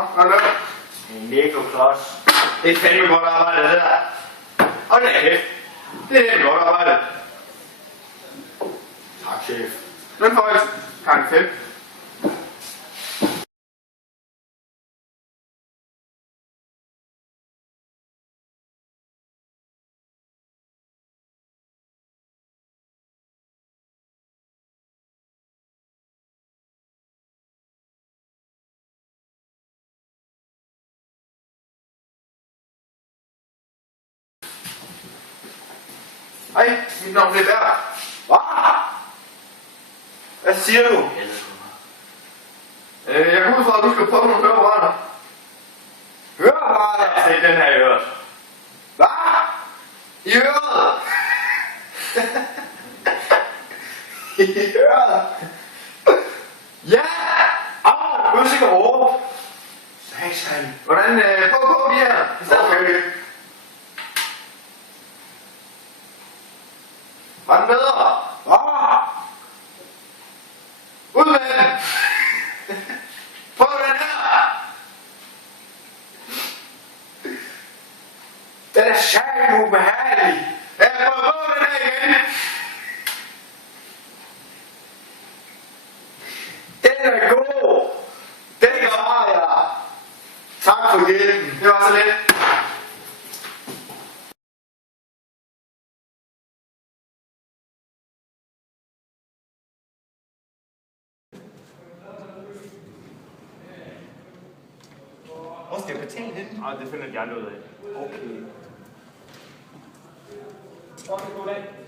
hvad er det? En Lego-klods. Det er fandme godt arbejde, det der. Hold da kæft. Det er fandme godt arbejde. Tak, chef. Lønforhøjelse. Gang 5. Hej, mit navn er Bert. Hvad? Hvad siger du? Jeg går ud fra, at du skal prøve nogle høreapparater. Høreapparater? Ja, det er den her, jeg hørt. Hvad? I øret? I øret? Ja! Au, du er sikkert råb. Satan. Hvordan, prøv på de her. Okay. Var den bedre? Ud med den! Prøv den her! Den er særlig ubehagelig! Prøv den her igen! Den er god! Den gør jeg! Tak for hjælpen, det var så lidt. Hvor skal jeg betale det? Nej, det finder de aldrig ud af. Okay. God dag.